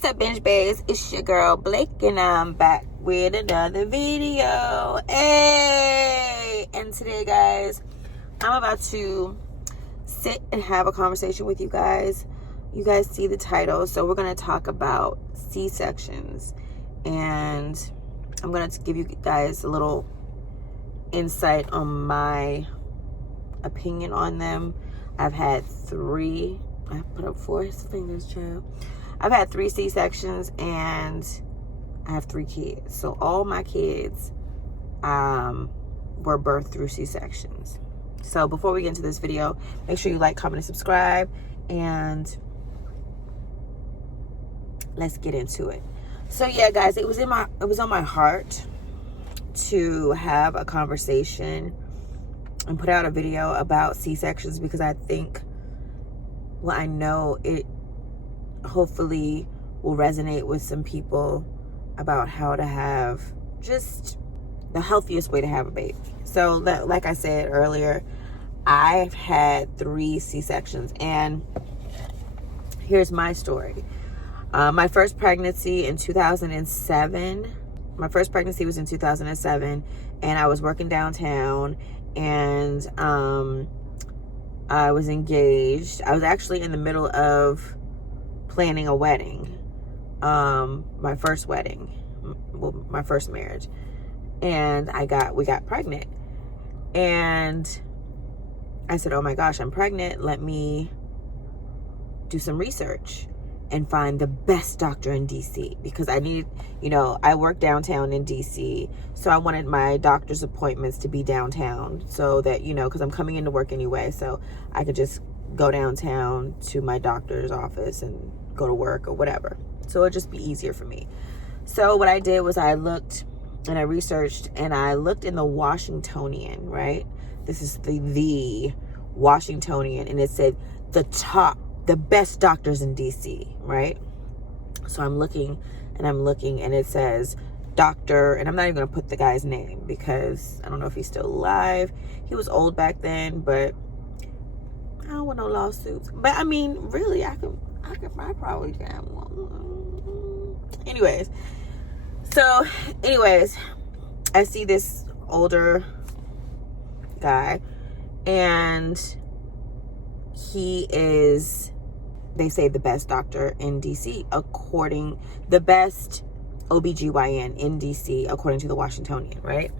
What's up, Binge Bays? It's your girl Blake, and I'm back with another video. Hey! And today, guys, I'm about to sit and have a conversation with you guys. You guys see the title, so we're going to talk about C-sections, and I'm going to give you guys a little insight on my opinion on them. I've had three. I put up 4 fingers, child. I've had 3 C-sections, and I have 3 kids. So all my kids were birthed through C-sections. So before we get into this video, make sure you like, comment, and subscribe, and let's get into it. So yeah, guys, it was on my heart to have a conversation and put out a video about C-sections, because I think, well, I know it hopefully will resonate with some people about how to have just the healthiest way to have a baby. So like I said earlier, I've had 3 C-sections, and here's my story. My first pregnancy in 2007. My first pregnancy was in 2007, and I was working downtown, and I was engaged. I was actually in the middle of planning a wedding, my first wedding, well, my first marriage, and we got pregnant, and I said, oh my gosh, I'm pregnant, let me do some research and find the best doctor in DC, because I need, I work downtown in DC, so I wanted my doctor's appointments to be downtown, so that, because I'm coming into work anyway, so I could just go downtown to my doctor's office and go to work or whatever. So it'd just be easier for me. So what I did was I looked and I researched, and I looked in the Washingtonian, right? This is the Washingtonian, and it said the best doctors in DC, right? So I'm looking, and it says doctor, and I'm not even gonna put the guy's name because I don't know if he's still alive. He was old back then, but I don't want no lawsuits. But I mean, really, I probably can. Anyways, I see this older guy, and he is, they say, the best doctor in DC, the best OBGYN in DC, according to the Washingtonian, right?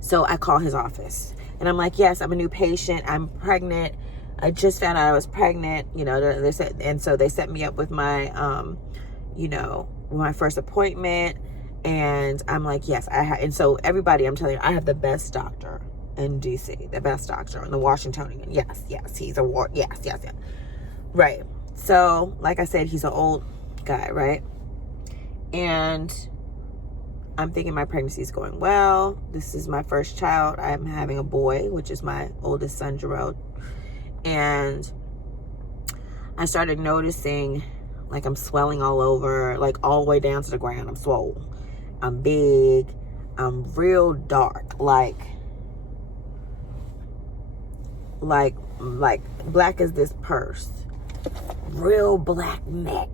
So I call his office, and I'm like, yes, I'm a new patient. I'm pregnant. I just found out I was pregnant, they said, and so they set me up with my, my first appointment, and I'm like, yes, and so everybody, I'm telling you, I have the best doctor in DC, the best doctor in the Washingtonian. Yes, he's yes. Right. So, like I said, he's an old guy, right? And I'm thinking my pregnancy is going well. This is my first child. I'm having a boy, which is my oldest son, Jerome. And I started noticing, like, I'm swelling all over, like all the way down to the ground. I'm swole. I'm big. I'm real dark, like black as this purse. Real black neck.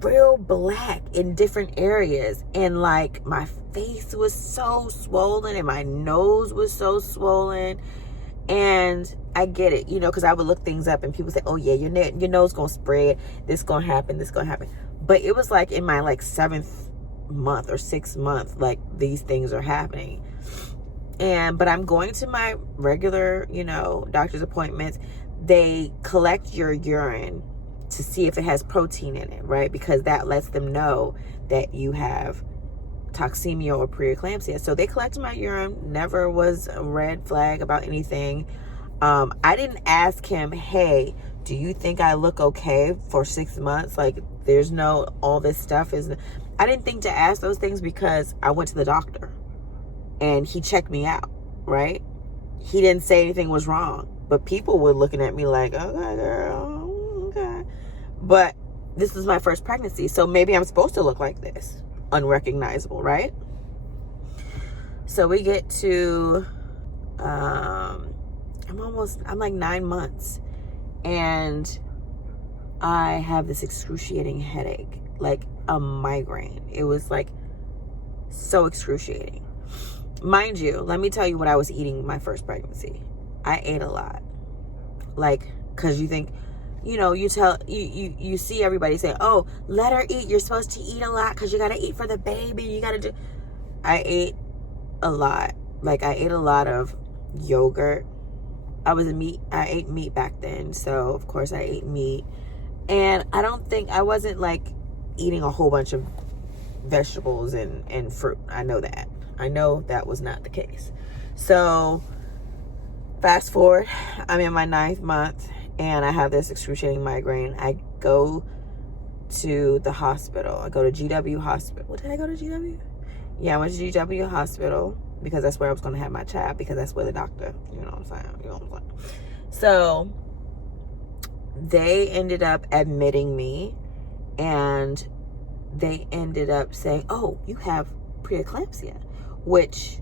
Real black in different areas, and like my face was so swollen, and my nose was so swollen. And I get it, because I would look things up, and people say, oh yeah, your nose gonna spread, this gonna happen. But it was like in my 7th month or 6th month, like these things are happening. But I'm going to my regular, doctor's appointments. They collect your urine to see if it has protein in it, right? Because that lets them know that you have toxemia or preeclampsia. So they collected my urine. Never was a red flag about anything. I didn't ask him, hey, do you think I look okay for 6 months? Like, there's no, all this stuff is, I didn't think to ask those things, because I went to the doctor and he checked me out, right? He didn't say anything was wrong, but people were looking at me like, okay, girl, okay. But this was my first pregnancy, so maybe I'm supposed to look like this, unrecognizable, right? So we get to, I'm like 9 months, and I have this excruciating headache, like a migraine. It was like so excruciating. Mind you, let me tell you what I was eating my first pregnancy. I ate a lot. Like, cause you think, you see everybody say, oh, let her eat. You're supposed to eat a lot because you got to eat for the baby. You got to do. I ate a lot. Like, I ate a lot of yogurt. I ate meat back then. So, of course, I ate meat. And I wasn't like eating a whole bunch of vegetables and fruit. I know that was not the case. So, fast forward, I'm in my 9th month and I have this excruciating migraine. I go to the hospital. I go to GW Hospital. What did I go to GW? Yeah, I went to GW Hospital because that's where I was going to have my child, because that's where the doctor, you know what I'm saying? So they ended up admitting me, and they ended up saying, oh, you have preeclampsia, which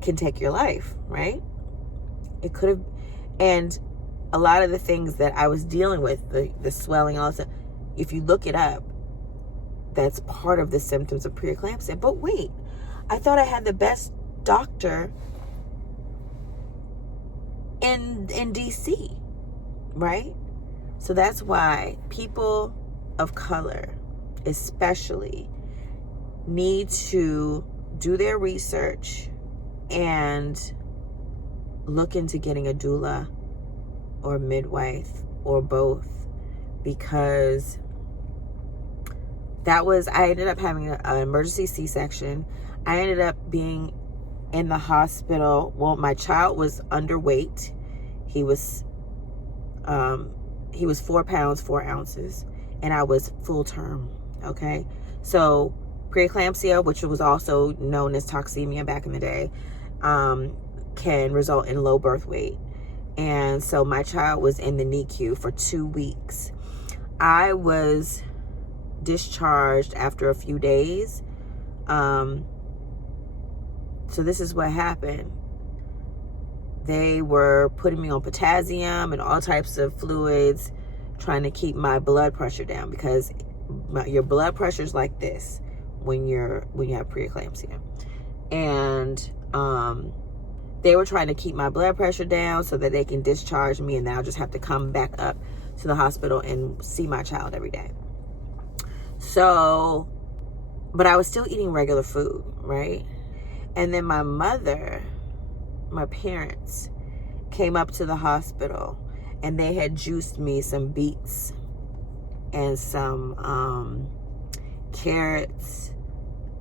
can take your life, right? It could have, and a lot of the things that I was dealing with, the swelling, all that, if you look it up, that's part of the symptoms of preeclampsia. But wait, I thought I had the best doctor in DC, right? So that's why people of color especially need to do their research and look into getting a doula or a midwife or both, because I ended up having an emergency C-section. I ended up being in the hospital. Well, my child was underweight. He was 4 pounds, 4 ounces, and I was full term. Okay. So preeclampsia, which was also known as toxemia back in the day, can result in low birth weight. And so my child was in the NICU for 2 weeks. I was discharged after a few days. So this is what happened. They were putting me on potassium and all types of fluids, trying to keep my blood pressure down, because your blood pressure is like this when you have preeclampsia. And they were trying to keep my blood pressure down so that they can discharge me, and then I'll just have to come back up to the hospital and see my child every day. So, but I was still eating regular food, right? And then my parents came up to the hospital, and they had juiced me some beets and some carrots,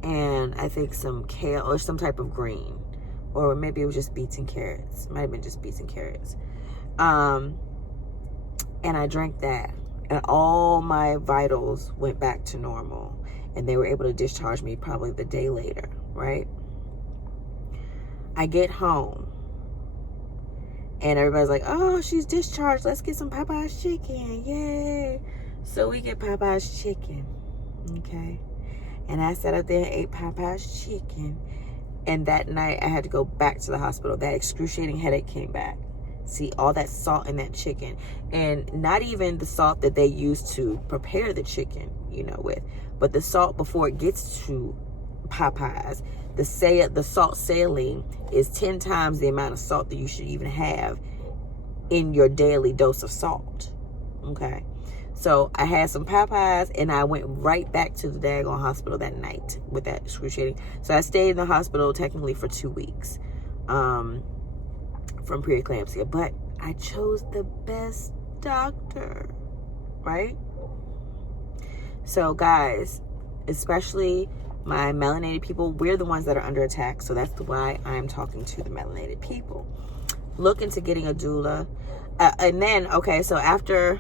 and I think some kale or some type of green, or maybe it was just beets and carrots. It might have been just beets and carrots. And I drank that, and all my vitals went back to normal, and they were able to discharge me probably the day later, right? I get home, and everybody's like, oh, she's discharged. Let's get some Popeye's chicken. Yay. So we get Popeye's chicken. Okay. And I sat up there and ate Popeye's chicken. And that night I had to go back to the hospital. That excruciating headache came back. See, all that salt in that chicken. And not even the salt that they use to prepare the chicken, with, but the salt before it gets to Popeyes. The salt saline is 10 times the amount of salt that you should even have in your daily dose of salt. Okay. So I had some Popeyes, and I went right back to the daggone hospital that night with that excruciating. So I stayed in the hospital technically for 2 weeks from preeclampsia, but I chose the best doctor, right? So guys, especially my melanated people, we're the ones that are under attack. So that's why I'm talking to the melanated people. Look into getting a doula. And then, okay, so after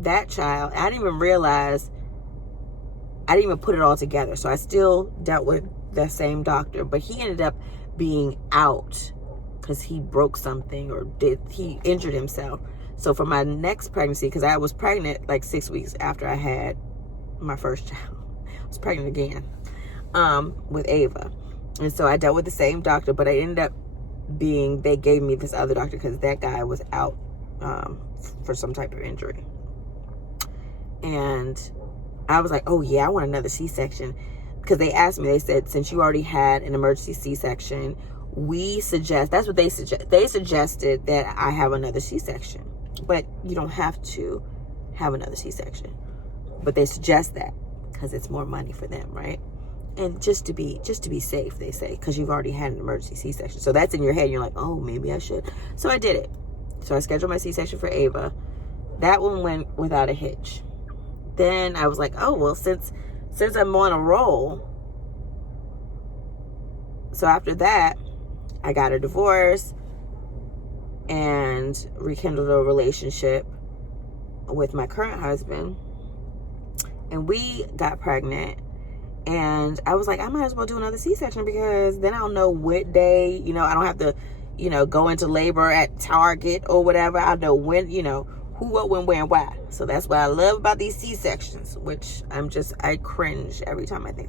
that child, I didn't even realize, I didn't even put it all together. So I still dealt with that same doctor, but he ended up being out because he broke something, or he injured himself. So for my next pregnancy, because I was pregnant like 6 weeks after I had my first child, I was pregnant again with Ava. And so I dealt with the same doctor, but I ended up they gave me this other doctor because that guy was out for some type of injury. And I was like, oh yeah, I want another C-section. Because they asked me, they said, since you already had an emergency C-section, that's what they suggest. They suggested that I have another C-section. But you don't have to have another C-section. But they suggest that because it's more money for them, right? And just to be safe, they say, because you've already had an emergency C-section. So that's in your head. You're like, oh, maybe I should. So I did it. So I scheduled my C-section for Ava. That one went without a hitch. Then I was like, oh, well, since I'm on a roll. So after that, I got a divorce and rekindled a relationship with my current husband. And we got pregnant. And I was like, I might as well do another C-section, because then I'll know what day, I don't have to, go into labor at Target or whatever. I know when, who, what, when, where, and why. So that's what I love about these C-sections, which I cringe every time I think about.